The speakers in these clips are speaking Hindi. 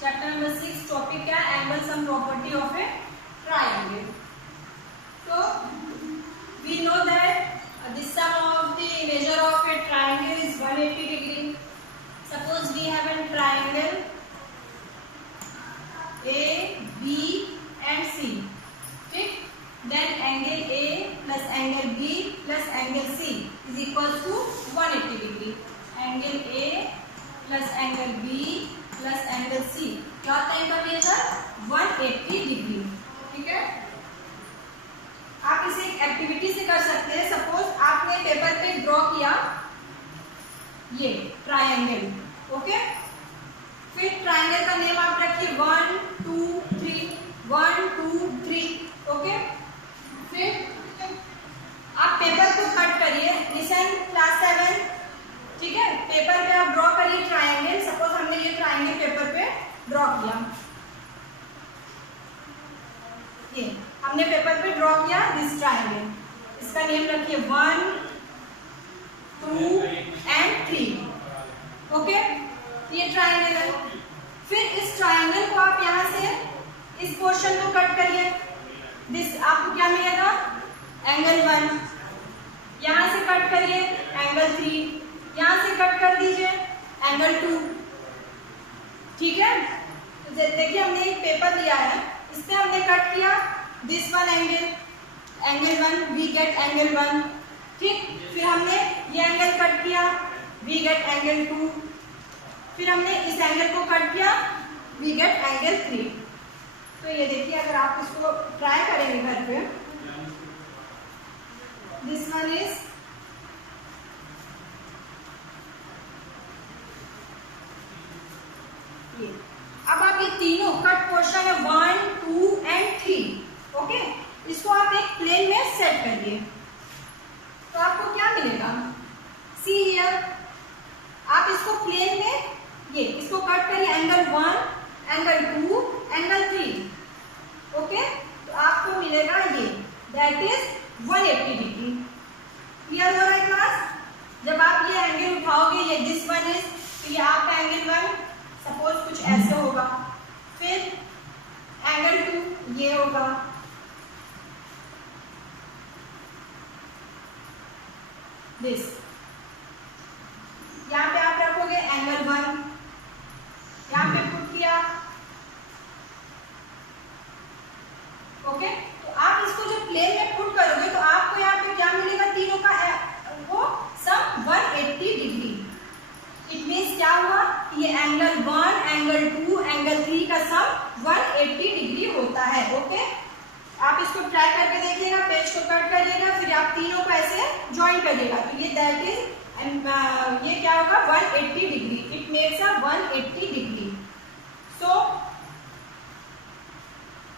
चैप्टर नंबर 6 टॉपिक क्या है? Angle sum property of a triangle. So we know that the sum of the measure of a triangle is 180 degree. Suppose we have a triangle A, B and C. ठीक? Then angle A plus angle B plus angle C is equals to 180 degree. Angle A plus angle B plus angle C क्या होता है इनका मेजर? 180 डिग्री. ठीक है? आप इसे एक एक्टिविटी से कर सकते हैं. सपोज आपने पेपर पे ड्रॉ किया ये ट्रायंगल. ओके, फिर ट्रायंगल का नेम आप रखिए 1 2 3 1 2 3. ओके, फिर आप पेपर को कट करिए. Listen class 7. ठीक है, पेपर पे आप ड्रॉ करिए ट्रायंगल. सपोज हमने ये ट्रायंगल पेपर पे ड्रॉ किया. ये हमने पेपर पे ड्रॉ किया दिस ट्रायंगल. इसका नेम रखिए 1 2 एंड 3. ओके, ये ट्रायंगल है. फिर इस ट्रायंगल को आप यहां से इस पोर्शन को कट करिए. दिस आपको क्या मिलेगा? एंगल 1. यहां से कट करिए एंगल 3. यहां से कट कर दीजिए एंगल 2. ठीक है, तो देखिए हमने एक पेपर लिया है, इससे हमने कट किया this one angle 1 we get angle 1. ठीक, फिर हमने ये एंगल कट किया वी गेट एंगल 2. फिर हमने इस एंगल को कट किया वी गेट एंगल 3. तो ये देखिए अगर आप इसको ट्राई करेंगे घर पे, दिस वन इज ये. अब आप ये तीनों कट पोर्शन है 1 2 एंड 3. ओके, इसको आप एक प्लेन में सेट करिए तो आपको क्या मिलेगा? सी हियर, आप इसको प्लेन में ये इसको कट करिए एंगल 1 एंगल 2 एंगल 3. ओके, तो आपको मिलेगा ये, दैट इज 180 डिग्री. क्लियर हो रहा है क्लास? जब आप ये एंगल उठाओगे, ये दिस वन इज, तो ये आपका एंगल 1 सपोज कुछ ऐसे होगा. फिर एंगल 2 ये होगा. दिस यहाँ पे आप रखोगे एंगल 1. यहाँ पे पुट किया. ओके, तो आप इसको जो प्लेन में पुट करोगे तो आपको यहाँ पे क्या मिलेगा? तीनों का वो सम 180 डिग्री. इट मीन्स क्या हुआ? ये एंगल 1 एंगल 2 एंगल 3 का सम 180 डिग्री होता है. ओके, आप इसको ट्राई करके देखिएगा. पेज को कट करिएगा, फिर आप तीनों को ऐसे ज्वाइन करिएगा तो ये दैट इज ये क्या होगा? 180 degree. It makes a 180 degree. So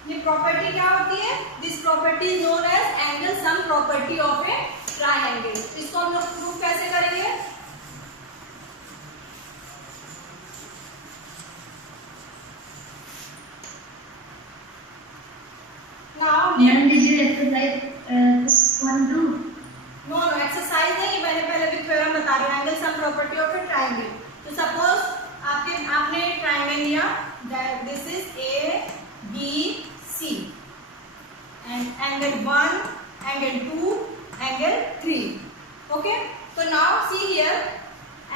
ये प्रॉपर्टी क्या होती है? This property is known as angle sum property of a triangle. इसको हम लोग प्रूव कैसे करेंगे? Ma'am did you exercise 1 2? No exercise नहीं, मैंने पहले भी थ्योरम बता रही हूँ. Angle sum property of a triangle. तो सपोज आपने ट्रायंगल लिया, this is A B C and angle 1 angle 2 angle 3. Okay, तो now see here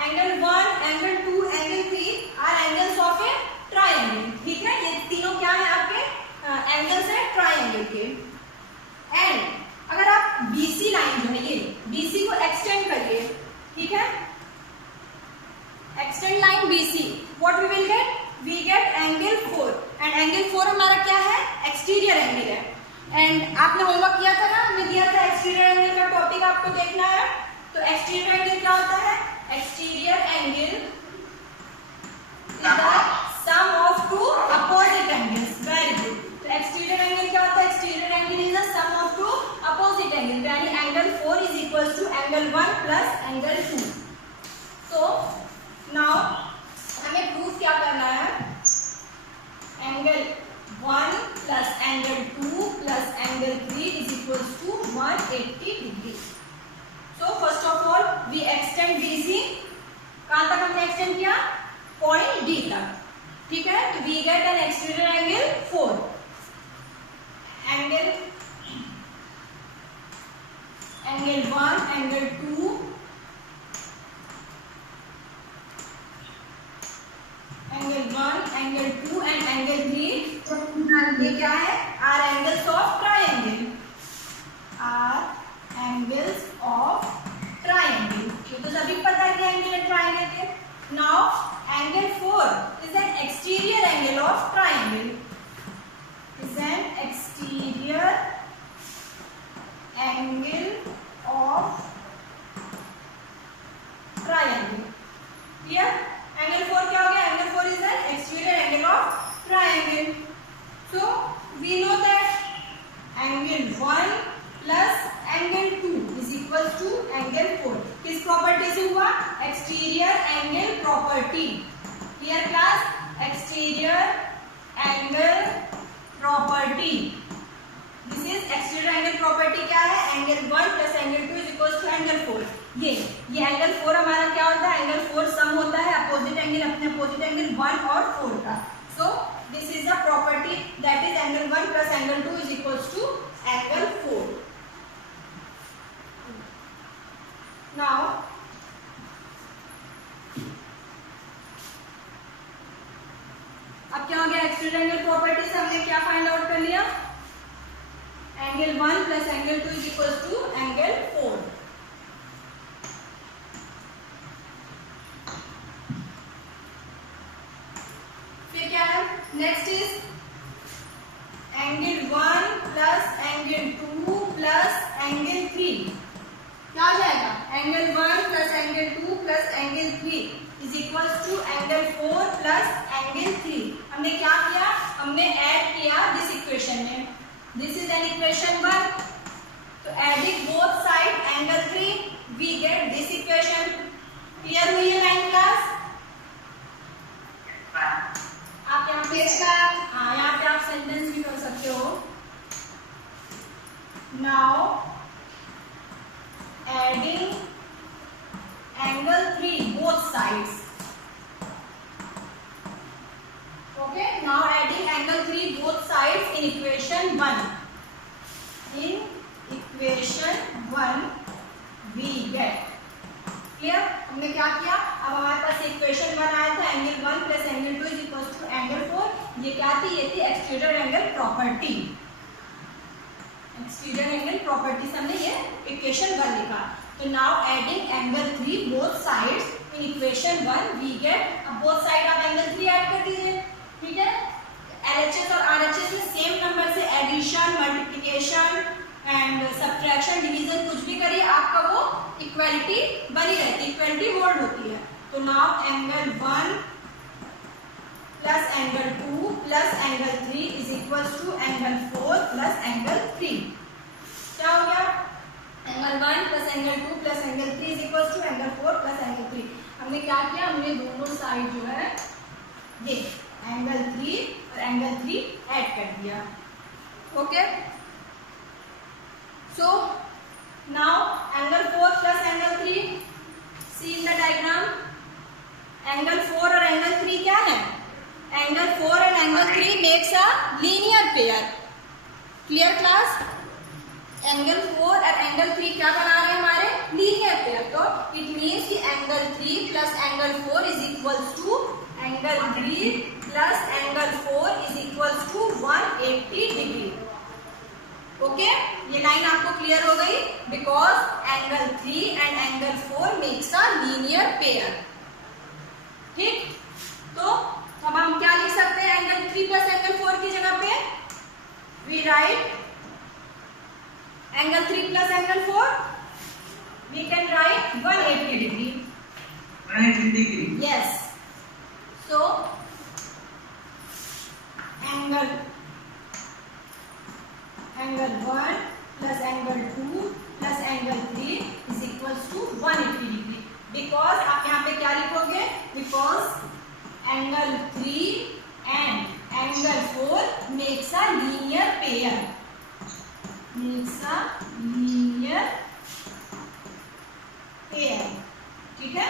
angle 1 angle 2 angle 3 are angles of a triangle. ठीक है, ये तीनों क्या है? आपके एंगल्स है ट्रायंगल के. एंड अगर आप BC लाइन जो है ये BC को एक्सटेंड करिए. ठीक है, extend line BC, what we will get? We get angle 4. And angle 4 हमारा क्या है? एक्सटीरियर एंगल है. एंड आपने होमवर्क किया था ना, हमने दिया था एक्सटीरियर एंगल का टॉपिक आपको देखना है. तो एक्सटीरियर एंगल क्या होता है? Exterior angle is the sum of two opposite angles. Very good. तो एक्सटीरियर एंगल क्या होता है? Exterior angle is the sum of two opposite angle. यानी angle 4 is equals to angle 1 plus angle 2. तो नाउ हमें प्रूफ क्या करना है? Angle 1 plus angle 2 plus angle 3 is equals to 180 degree. So first of all we extend BC. कहां तक हमने एक्सटेंड किया? पॉइंट D तक. ठीक है, तो we 1, angle 2, angle 1, angle 2 and angle 3। ये क्या है? Are angles of triangle, are angles of triangle. ये तो सभी पता है कि एंगल है ट्राइंगल के। Now angle 4 is an exterior angle of triangle, is an exterior angle of triangle. Clear? Angle 4 क्या हो गया? Angle 4 is an exterior angle of triangle. So we know that angle 1 plus angle 2 is equal to angle 4। किस प्रॉपर्टी से हुआ? Exterior angle property. Clear class? Exterior angle property, this is exterior angle property. क्या है? Angle 1 plus angle 2 is equal to angle 4। ये एंगल 4 हमारा क्या होता है? एंगल 4 सम होता है अपोजिट एंगल, अपने अपोजिट एंगल 1 और 4 का। So this is the property that is angle 1 plus angle 2 is equal to angle 4। Now अब क्या हो गया? एक्सटीरियर एंगल प्रॉपर्टी से हमने क्या फाइंड आउट कर लिया? Angle 1 plus angle 2 is equal to angle 4। फिर क्या है? Next is angle 1 plus angle 2 plus angle 3। क्या हो जाएगा? Angle 1 plus angle 2 plus angle 3 is equal to angle 4 plus angle 3। हमने क्या किया? हमने ऐड किया दिस इक्वेशन में। दिस इज एन इक्वेशन 1, तो adding both side angle 3 we get this equation. Clear हुई है लाइन क्लास? आप यहाँ पे यहाँ पे आप सेंटेंस भी कर सकते हो। Now adding angle 3 both sides. Okay, now adding angle 3 both sides in equation 1। In equation 1 we get. Clear? हमने क्या किया? अब हमारे पास इक्वेशन 1 आया था, angle 1 plus angle 2 is equal to angle 4। ये क्या थी? ये थी exterior angle property. Exterior angle property से हमने ये इक्वेशन 1 लिखा। तो now adding angle 3 both sides in equation 1 we get. अब बोथ साइड आप एंगल 3 ऐड कर दीजिए। ठीक है? LHS और RHS में सेम नंबर से addition, multiplication and subtraction, division कुछ भी करिए, आपका वो इक्वालिटी बनी रहती है, इक्वालिटी होल्ड होती है। तो now angle 1 plus angle 2 plus angle 3 is equal to angle 4 plus angle 3। क्या हो गया? Angle 1 plus angle 2 plus angle 3 is equal to angle 4 plus angle 3। हमने क्या किया? हमने दोनों साइड जो है ये एंगल 3 और एंगल 3 ऐड कर दिया। Okay, so now angle 4 plus angle 3, see in the diagram. Angle 4 और एंगल 3 क्या है? Angle 4 and angle 3 makes a linear pair. Clear class? Angle 4 और एंगल 3 क्या बना रहे हैं? हमारे लीनियर पेयर। तो इट मीन्स कि angle 3 plus angle 4 is equal to angle 3 plus angle 4 is equal to 180 degree. Okay, ये लाइन आपको क्लियर हो गई? Because angle 3 and angle 4 makes a linear pair. ठीक, तो अब हम क्या लिख सकते हैं? एंगल 3 प्लस एंगल 4 की जगह पे we write angle 3 plus angle 4, we can write 180 degree. 180 degree. Yes, so angle 1 plus angle 2 plus angle 3 is equal to 180 degree. Because आप यहाँ पे क्या लिखोगे? Because angle 3 and angle 4 makes a linear pair. Makes a linear pair. ठीक है?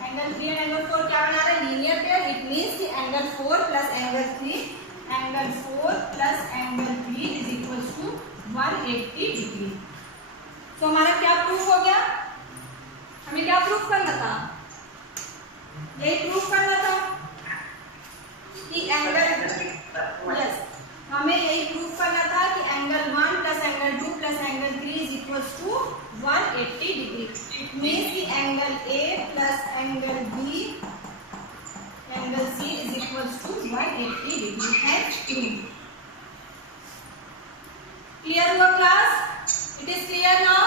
एंगल 3 एंड एंगल 4 क्या बना रहे हैं? Linear pair. इट मीन्स कि angle 4 plus angle 3 is equal to 180 degree. तो हमारा क्या प्रूफ हो गया? हमें क्या प्रूफ करना था? यही प्रूफ करना था कि एंगल, यस, हमें यही प्रूफ करना था कि angle 1 plus angle 2 plus angle 3 is equals to 180 degree. It means कि angle A plus angle B angle C is equals to 180 degree. Hence proof. Clear हुआ class? It is clear now?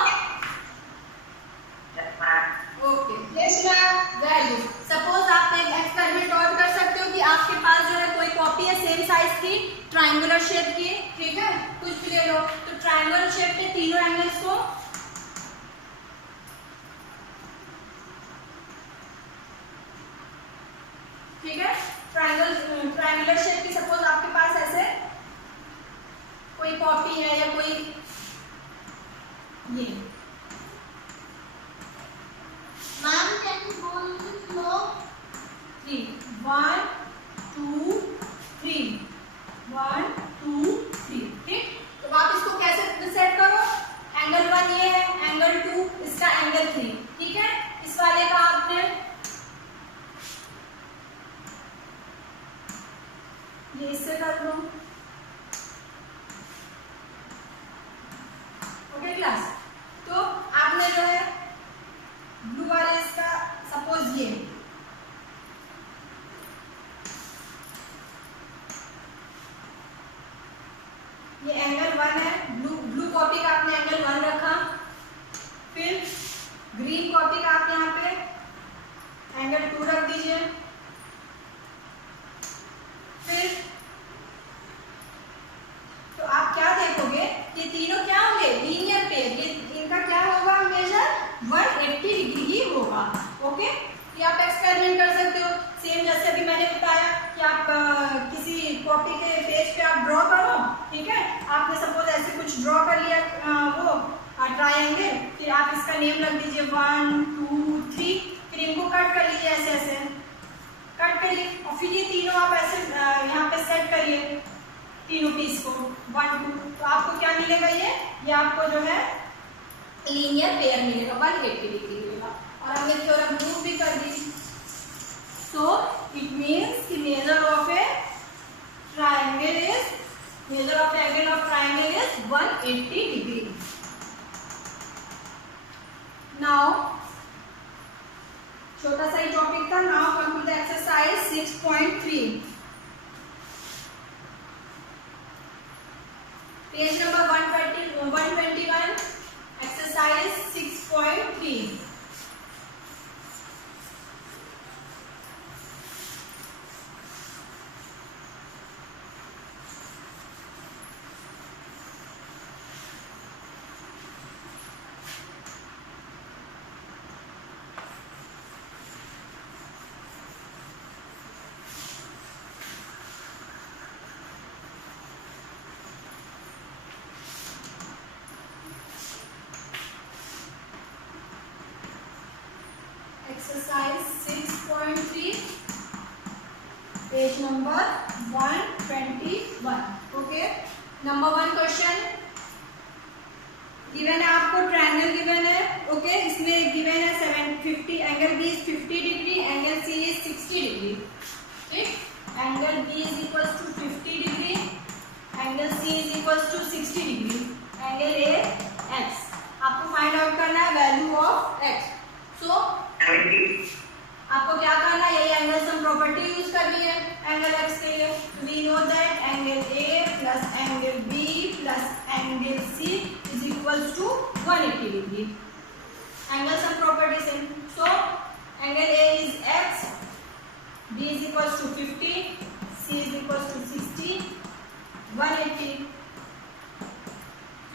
Okay, yes ma'am. Very good. Suppose आप एक एक्सपेरिमेंट और कर सकते हो कि आपके पास जो है कोई कॉपी है सेम साइज की, ट्रायंगुलर शेप की, ठीक है, कुछ भी ले लो. तो ट्रायंगुलर शेप के तीनों एंगल्स को ठीक है, ट्रायंगुलर शेप की सपोज आपके पास ऐसे कोई कॉपी है या कोई ये Ma'am, can you go a little slow? 3 1 2 3 1 2 3. ठीक, तो आप इसको कैसे सेट करो? एंगल 1 ये है, एंगल 2 इसका एंगल 3. ठीक है, इस वाले का आपने ये इससे कर लो. Okay class. तो आपने जो है ब्लू वाले इसका सपोज ये एंगल 1 है. ब्लू कॉपी का आपने एंगल 1 रखा. फिर ग्रीन कॉपी का आप यहाँ पे एंगल 2 रख दीजिए. फिर तो आप क्या देखोगे, ये तीनों क्या होंगे? Linear pair. ये इनका क्या होगा? मेजर 180 डिग्री ही होगा. ओके, ये आप एक्सपेरिमेंट कर सकते हो. सेम जैसे अभी मैंने बताया कि आप किसी कॉपी के पेज पे आप ड्रॉ करो. ठीक है, आपने सपोज ऐसे कुछ ड्रॉ कर लिया, वो ट्रायंगल. फिर आप इसका नेम रख दीजिए 1 2 3. फिर इनको कट कर लीजिए, ऐसे ऐसे कट करिए. और फिर ये तीनों आप ऐसे यहाँ पे सेट करिए, तीनों पीस को 1 2. तो आपको क्या मिलेगा? ये आपको जो है लीनियर पेयर मिलेगा, 180 डिग्री मिलेगा. और हमने थ्योरम प्रूव भी कर दी. सो इट मीन्स कि measure of a triangle is, measure of angle of triangle is 180 degree. Now छोटा सा ही टॉपिक था. Now come to the exercise 6.3. Page number 121, exercise 6.3. Exercise 6.3, page number 121. Okay. Number 1 question given है आपको. ट्रायंगल गिवन है. ओके, इसमें गिवन है 750. Angle B is 50 degree, angle C is 60 degree. ठीक, angle B is equals to 50 degree, angle C is equals to 60 degree. Angle A x. आपको फाइंड आउट करना है वैल्यू ऑफ एक्स. सो आपको क्या करना है? यही एंगल सम प्रॉपर्टी यूज करनी है एंगल एक्स के लिए. We know that angle A plus angle B plus angle C is equals to 180 degree. Angle sum property से. So angle A is x, B is equals to 50, C is equals to 60, 180.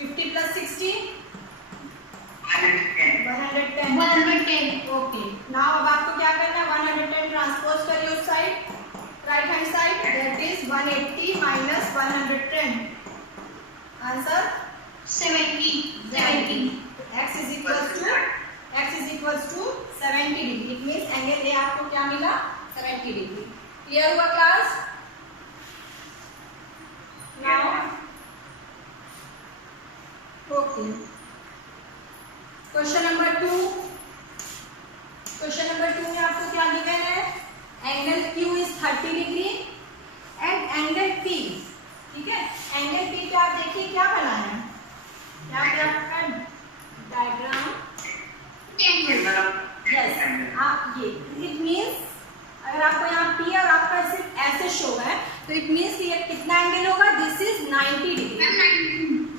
50 प्लस 60 110. ओके, नाउ अब आपको क्या करना है? 110 ट्रांसपोज करिए उस side, right hand side. That is 180 minus 110. Answer 70. x is equals to 70 degree. It means angle A आपको क्या मिला? 70 डिग्री. क्लियर हुआ class? Now okay, question number 2 में आपको क्या गिवन है? Angle Q is 30 degree and angle P, ठीक है। एंगल P पे आप देखिए क्या बना है, यहाँ पे आपका डायग्राम, यस आप ये इट मीन्स अगर आपको यहाँ P और आपका सिर्फ ऐसे शो है तो इट मीन्स ये कितना एंगल होगा? This is 90 degree,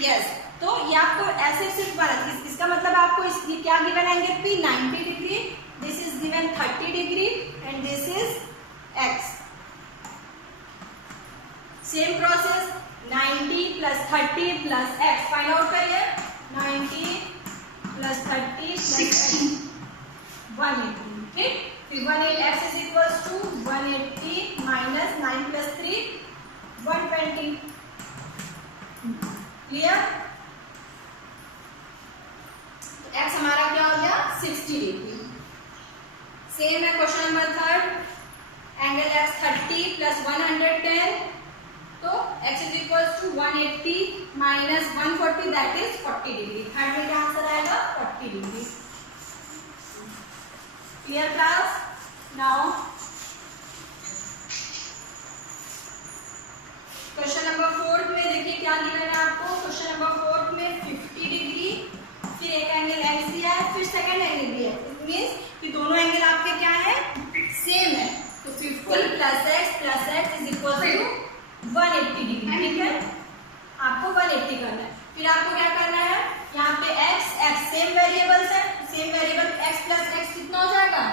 yes. तो ये आपको ऐसे सिर्फ बना, इसका मतलब आपको इसकी क्या given angle P 90 degree, this is given 30 degree and this is x। Same process 90 plus 30 plus x find out करिए। 90 प्लस 30 प्लस x 180, ठीक। फिर 180 x is equals to 180 minus 9 plus 3 120, clear. x हमारा क्या हो गया? 60 डिग्री। सेम है question number 3, angle x 30 plus 110, तो x is equals to 180 minus 140 that is 40 degree. Third में क्या आंसर आएगा? 40 degree. Clear class? Now question number 4 में देखिए क्या गिवन है आपको। क्वेश्चन नंबर 4 में 50 डिग्री, फिर एक एंगल x दिया है, फिर सेकंड एंगल भी है। इट मींस कि दोनों एंगल आपके क्या है? सेम है। तो 50 plus x is equal to 180 degree, ठीक है। आपको 180 करना है। फिर आपको क्या करना है? यहाँ पे x सेम वेरिएबल्स है, same variable x plus x कितना हो जाएगा?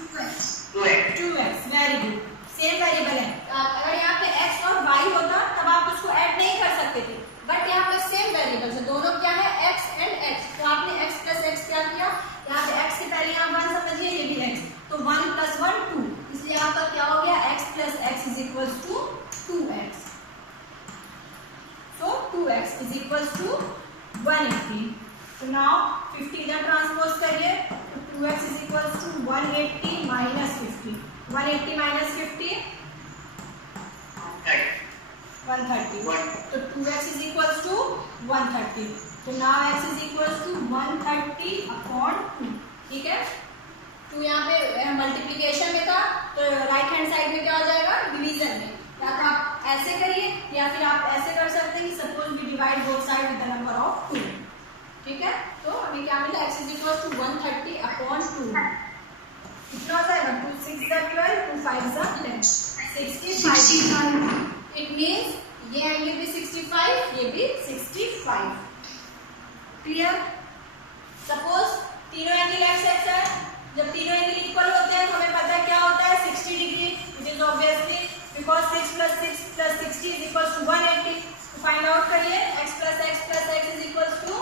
2x, very good. Same variable है। अगर यहाँ पे x और y होता तब आप उसको ऐड नहीं कर सकते थे, बट यहाँ पे सेम वेरिएबल्स है, दोनों क्या है? x and x। तो आपने x प्लस x क्या किया? यहाँ पे x के पहले यहाँ 1 समझिए, ये भी x, तो 1 प्लस 1 2, इसलिए आपका क्या हो गया? x plus x is equals to 2x। So 2x is equals to 180. So now 50 इधर ट्रांसपोज करिए, तो 2x is equals to 180 minus 50. 180 minus 50 130. तो 2x is equals to 130. So now x is equals to 130 upon 2. ठीक है। 2 यहाँ पे मल्टीप्लिकेशन में था, तो राइट हैंड साइड में क्या हो जाएगा? डिवीजन में। या तो आप ऐसे करिए या फिर आप ऐसे कर सकते हैं कि suppose we divide both side with the number of 2, ठीक है। तो हमें क्या मिला? x is equal to 130 upon 2। कितना हो जाएगा? 2 6 12, 2 5 10, 65। इट मींस ये एंगल भी 65, ये भी 65। क्लियर? सपोज तीनों एंगल x x है, जब तीनों एंगल इक्वल होते हैं तो हमें पता है क्या होता है? 60 degree, which is obviously because 6 plus 60 is equals to 180. तो फाइंड आउट करिए x plus x is equals to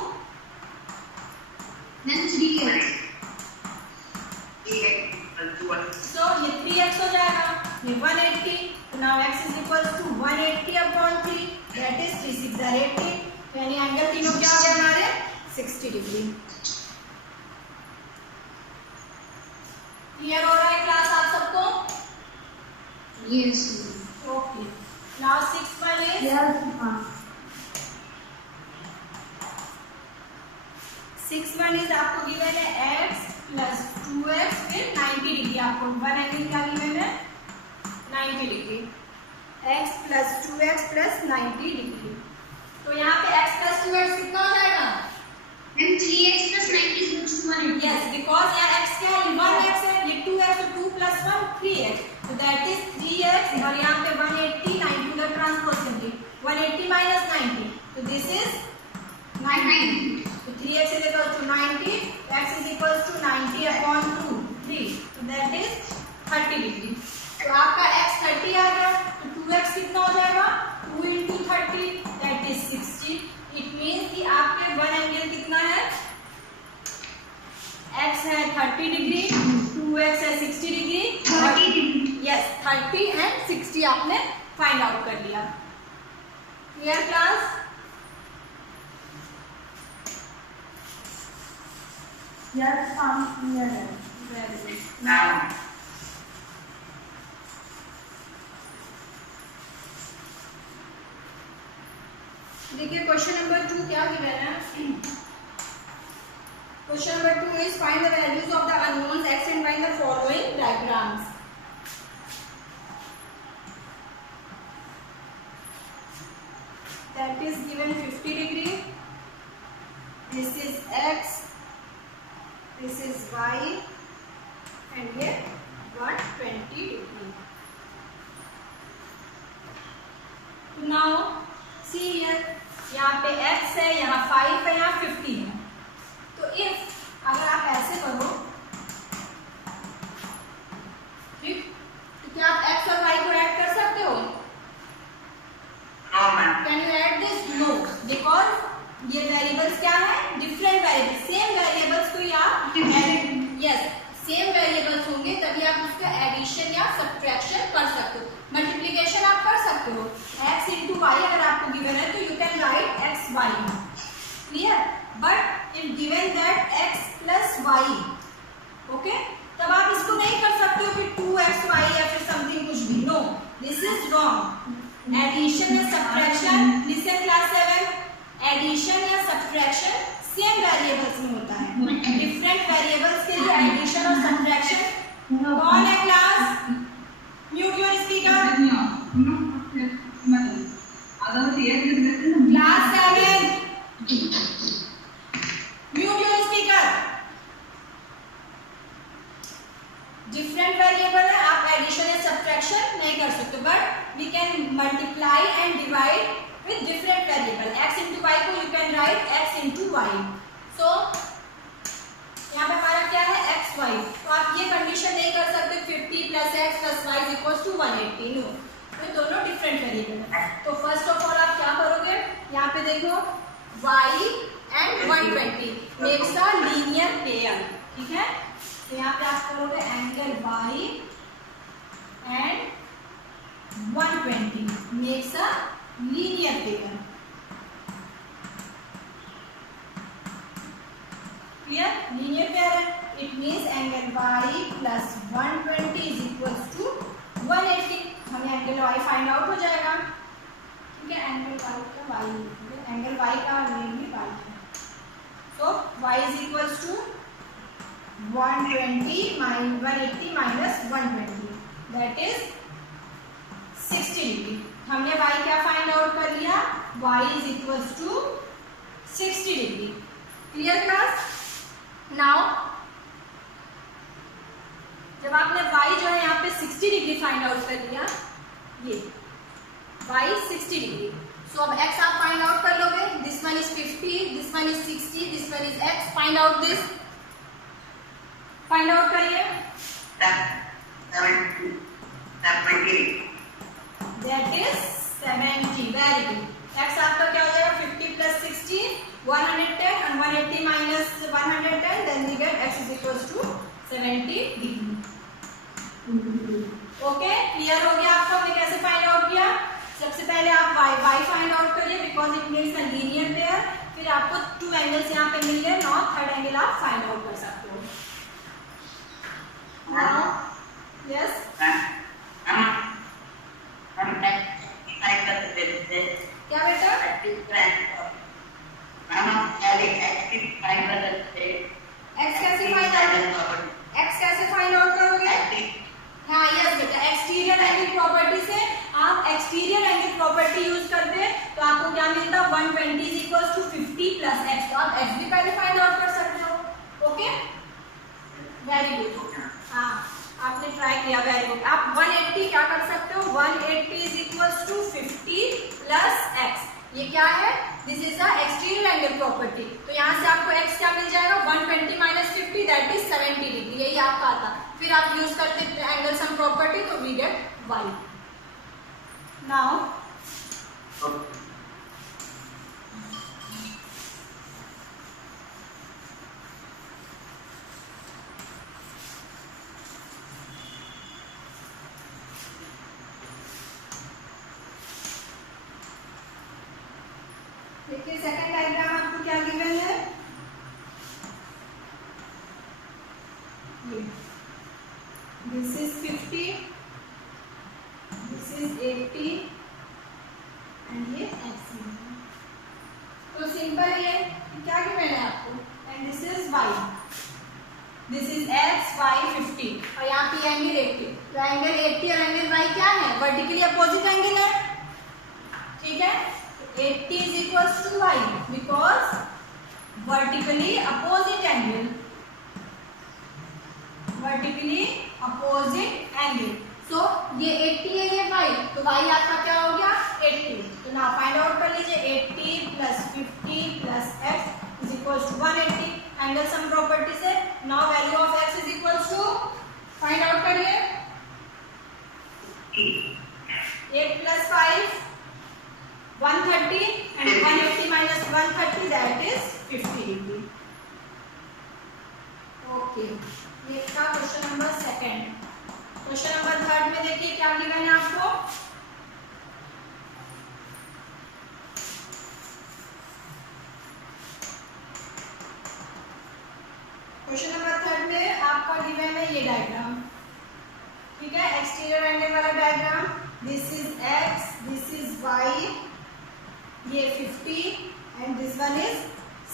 3x. so ये 3x हो जाएगा, ये 180. तो now x is equals to 180 upon 3 that is 3 6 are 80. यानी एंगल तीनों क्या हो गए हमारे? 60 डिग्री। क्लियर हो रहा है क्लास आप सबको? Yes. Okay. Now 6 one is Yes. 6 one is आपको गिवन है x plus 2x फिर 90 डिग्री। आपको वन एंगल क्या गिवन है? 90 degree. x plus 2x plus 90 degree. तो यहाँ पे x plus 2x कितना हो जाएगा? Then 3x plus 90 is equal to 180. Yes, because यहाँ x क्या है? 1x है, ये 2x, तो 2 plus 1 3x, so that is 3x और यहाँ पे 180 90 उधर ट्रांसपोज करिए, 180 minus 90, तो this is 90. तो 3x is equal to 90, x is equal to 90 upon 2 3, so that is 30 degree. तो आपका x 30 आ गया, तो 2x कितना हो जाएगा? 2 into 30 that is 60. It means कि आपके वन एंगल कितना है? x है 30 डिग्री, 2x है 60 डिग्री, 30 डिग्री। यस 30 एंड 60 आपने फाइंड आउट कर लिया। Clear class? Yes, from here. Very good. Now देखिए क्वेश्चन नंबर 2 क्या गिवन है। Question number 2 is find the values of the unknowns x and y in the following diagrams. That is given 50 degree. This is x. This is y. And here 120 degree. Now see here. यहाँ पे x है, यहाँ 5 है, यहाँ 50 है. तो if अगर आप ऐसे करो, ठीक, तो क्या आप x और y को ऐड कर सकते हो? No, ma'am. Can you add this? No, because ये वेरिएबल्स क्या है? Different variables. सेम वेरिएबल्स को आप यस सेम वेरिएबल्स होंगे तभी आप उसका एडिशन या सब्ट्रैक्शन कर सकते हो. मल्टीप्लिकेशन आप कर सकते हो. x इंटू वाई अगर आपको गिवन है तो you can write x y. Clear? But if given that x plus y, okay, तब आप इसको नहीं कर सकते हो कि 2xy या फिर समथिंग कुछ भी. No, this is wrong. Addition या सब्ट्रैक्शन, लिसन क्लास 7, एडिशन या सब्ट्रैक्शन सेम वेरिएबल्स में होता है. डिफरेंट वेरिएबल्स के लिए एडिशन और सब्ट्रैक्शन कौन है class? Mute your speaker. Class 7 mute your speaker. Different variable है, आप एडिशन या सब्ट्रैक्शन नहीं कर सकते, but we can multiply and divide with different variable. x into y को you can write x into y. So यहाँ पे हमारा क्या है x y. तो आप ये कंडीशन नहीं कर सकते 50 plus x plus y is equals to 180. No, ये दोनों डिफरेंट वेरिएबल है. तो फर्स्ट ऑफ ऑल आप क्या करोगे? यहाँ पे देखो y and 120 makes a linear pair. ठीक है? तो यहाँ पे आप करोगे angle y and 120 makes a linear pair. Clear? Linear pair है. It means angle y plus 120 is equals to 180. हमें angle y find out हो जाएगा. ठीक है? angle y का y, angle y का value y है. So y is equals to 120 minus 180 minus 120. That is 60 degree. हमने y क्या फाइंड आउट कर लिया? y is equals to 60 degree. Clear class? Now जब आपने y जो है यहाँ पे 60 डिग्री फाइंड आउट कर लिया, ये y 60 डिग्री. सो अब x आप फाइंड आउट कर लोगे. This one is 50, this one is 60, this one is x. Find out this. Find out करिए. 70. That is 70. Very good. X आपका क्या हो जाएगा? 50 plus 60, 110, and 180 minus 110. Then we get x is equals to 70 degree. Okay? Clear हो गया आपको? हमने कैसे फाइंड आउट किया? सबसे पहले आप y फाइंड आउट करिए because it makes a linear pair. फिर आपको 2 एंगल्स यहाँ पे मिल गए. नॉट थर्ड एंगल आप फाइंड आउट कर सकते हो. Now, yes. क्या बेटा? x कैसे फाइंड आउट करोगे? हाँ यस बेटा, एक्सटीरियर एंगल प्रॉपर्टी से आप एक्सटीरियर एंगल प्रॉपर्टी यूज करते तो आपको क्या मिलता? 120 is equals to 50 plus x. तो आप x भी पहले फाइंड आउट कर सकते हो. Okay, very good. हाँ, आपने ट्राई किया, वेरी गुड. आप 180 क्या कर सकते हो? 180 is equals to 50 plus x. ये क्या है? This is a exterior angle property. तो यहाँ से आपको x क्या मिल जाएगा? 120 minus 50, दैट इज 70 डिग्री. यही आपका आता. फिर आप यूज करते एंगल सम प्रॉपर्टी तो वी गेट y. नाउ देखिए सेकंड डायग्राम आपको क्या गिवन है? ये this is 50, this is 80 and ये x. तो सिंपल है. ये क्या गिवन है आपको? And this is y. This is x y 50 और यहाँ पे एंगल 80। तो एंगल 80 और एंगल y क्या है? वर्टिकली अपोजिट एंगल है, ठीक है। 80 is equal to y because vertically opposite angle, vertically opposite angle. So ये 80 है, ये y, तो y आपका क्या हो गया? 80। तो ना फाइंड आउट कर लीजिए 80 plus 50 plus x is equal to 180 angle sum property से। Now value of x is equal to, find out करिए, 8 plus 5 130 and 180 minus 130 that is 50। Okay, ये था question number second. Question number third में देखिए क्या गिवन है आपको। क्वेश्चन नंबर थर्ड में आपका गिवन है ये डायग्राम, ठीक है, एक्सटीरियर एंगल वाला diagram. This is x, this is y, ये 50 and this one is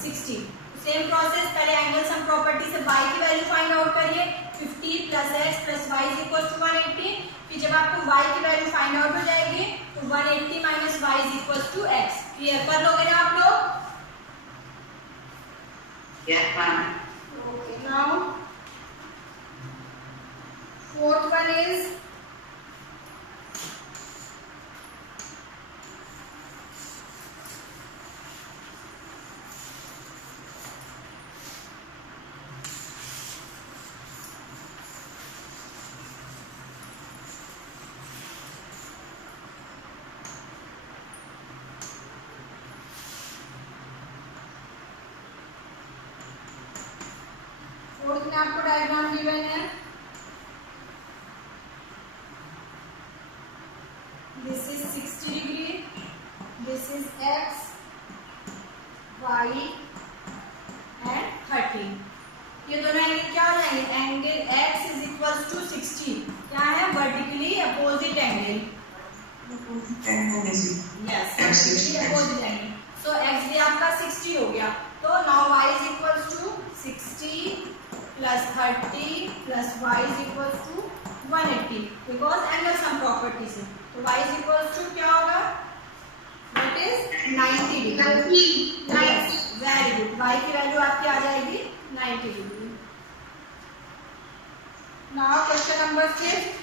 60। Same process, पहले एंगल सम प्रॉपर्टी से y की वैल्यू फाइंड आउट करिए, 50 plus x plus y is equal to 180। फिर जब आपको y की वैल्यू फाइंड आउट हो जाएगी तो 180 minus y is equal to x। Clear कर लोगे ना आप लोग? Yes, ma'am. Okay, now fourth one is fourth में आपको डायग्राम गिवन है। This is 60 degree, this is x, y and 30। ये दोनों एंगल क्या हो जाएंगे? Angle x is equal to 60 क्या है? Vertically opposite angle. Yes, vertically opposite angle. So x भी आपका 60 हो गया। तो now y is equal to 60 plus 30 plus y is equal to 180 because angle sum property से। तो y इज इक्वल टू क्या होगा? That is 90 degree. Yes, very good. y की वैल्यू आपकी आ जाएगी 90 degree. Now question number 5।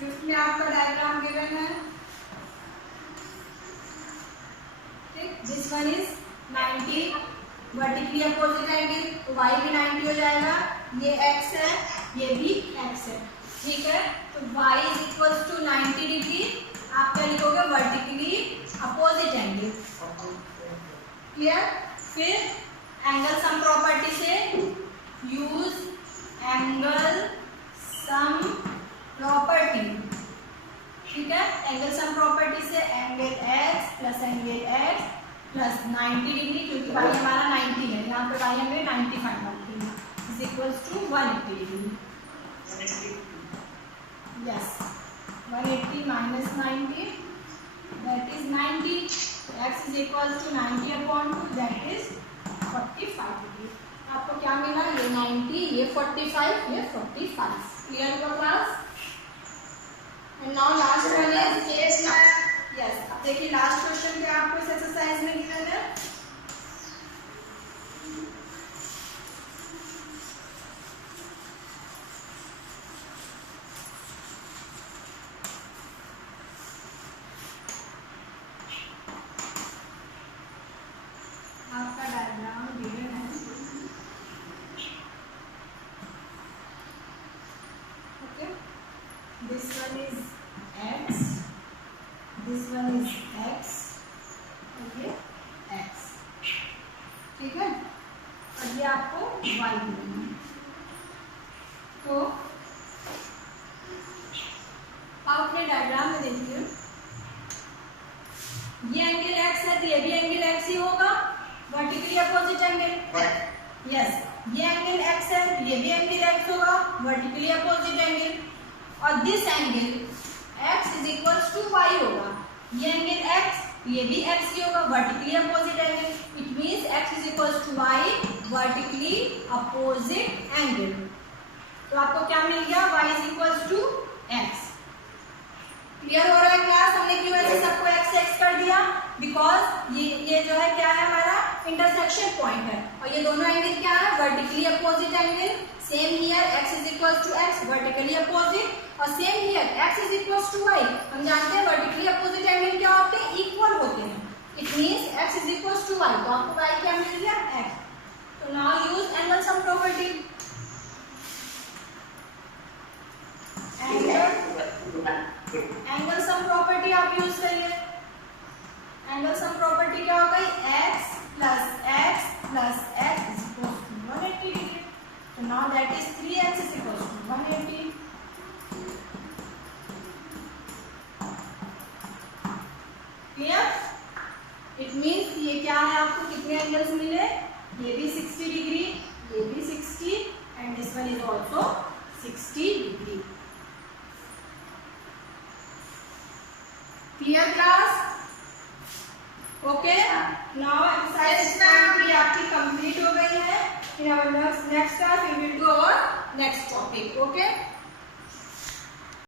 Fifth में आपका डायग्राम गिवन है, ठीक। This one is 90 vertically opposite angle, तो y भी 90 हो जाएगा। ये x है, ये भी x है, ठीक है। तो y is equal to 90 degree. आप क्या लिखोगे? Vertically opposite angle. क्लियर? फिर एंगल सम प्रॉपर्टी से यूज एंगल सम प्रॉपर्टी, ठीक है। एंगल सम प्रॉपर्टी से angle x plus angle x plus 90 degree, क्योंकि y हमारा 90 है, यहाँ पे y हमें 90 फाइंड आउट करना है, is equal to 180 degree. Yes, 180 minus 90 that is 90। x is equal to 90 upon 2 that is 45 degree. आपको क्या मिला? ये 90, ये 45, ये 45। क्लियर हुआ class? And now last one is yes, yes। अब देखिए लास्ट क्वेश्चन क्या आपको इस एक्सरसाइज में गिवन है। आपका डायग्राम गिवन है, okay. This one is x, this one is x, okay, x, ठीक है। और ये आपको y मिलेगा। तो आप अपने डायग्राम में देखिए, ये एंगल x है तो ये भी एंगल x ही होगा, वर्टिकली अपोजिट एंगल। यस, ये एंगल x है तो ये भी एंगल x होगा, वर्टिकली अपोजिट एंगल। और this angle x is equals to y होगा। ये एंगल x, ये भी x ही होगा, vertically opposite angle. It means x is equals to y, vertically opposite angle. तो आपको क्या मिल गया? y is equals to x। Clear हो रहा है क्लास? हमने क्यों ऐसे सबको x x कर दिया? बिकॉज ये जो है क्या है, हमारा इंटरसेक्शन पॉइंट है, और ये दोनों एंगल क्या है? Vertically opposite angle. Same here x is equals to x, vertically opposite, और same here x is equals to y। हम जानते हैं वर्टिकली अपोजिट एंगल क्या होते हैं? इक्वल होते हैं। It means x is equals to y। तो आपको y क्या मिल गया? x। तो now use angle sum property. Angle sum property आप यूज करिए। एंगल सम प्रॉपर्टी क्या हो गई? x plus x plus x is equal to 180 degree. तो now that is 3x is equal to 180। Clear? It means ये क्या है, आपको कितने एंगल्स मिले? ये भी 60 डिग्री, ये भी 60, and this one is also 60 degree. Clear class? Okay, now exercise भी आपकी कंप्लीट हो गई है। In our next class we will do our next topic. Okay.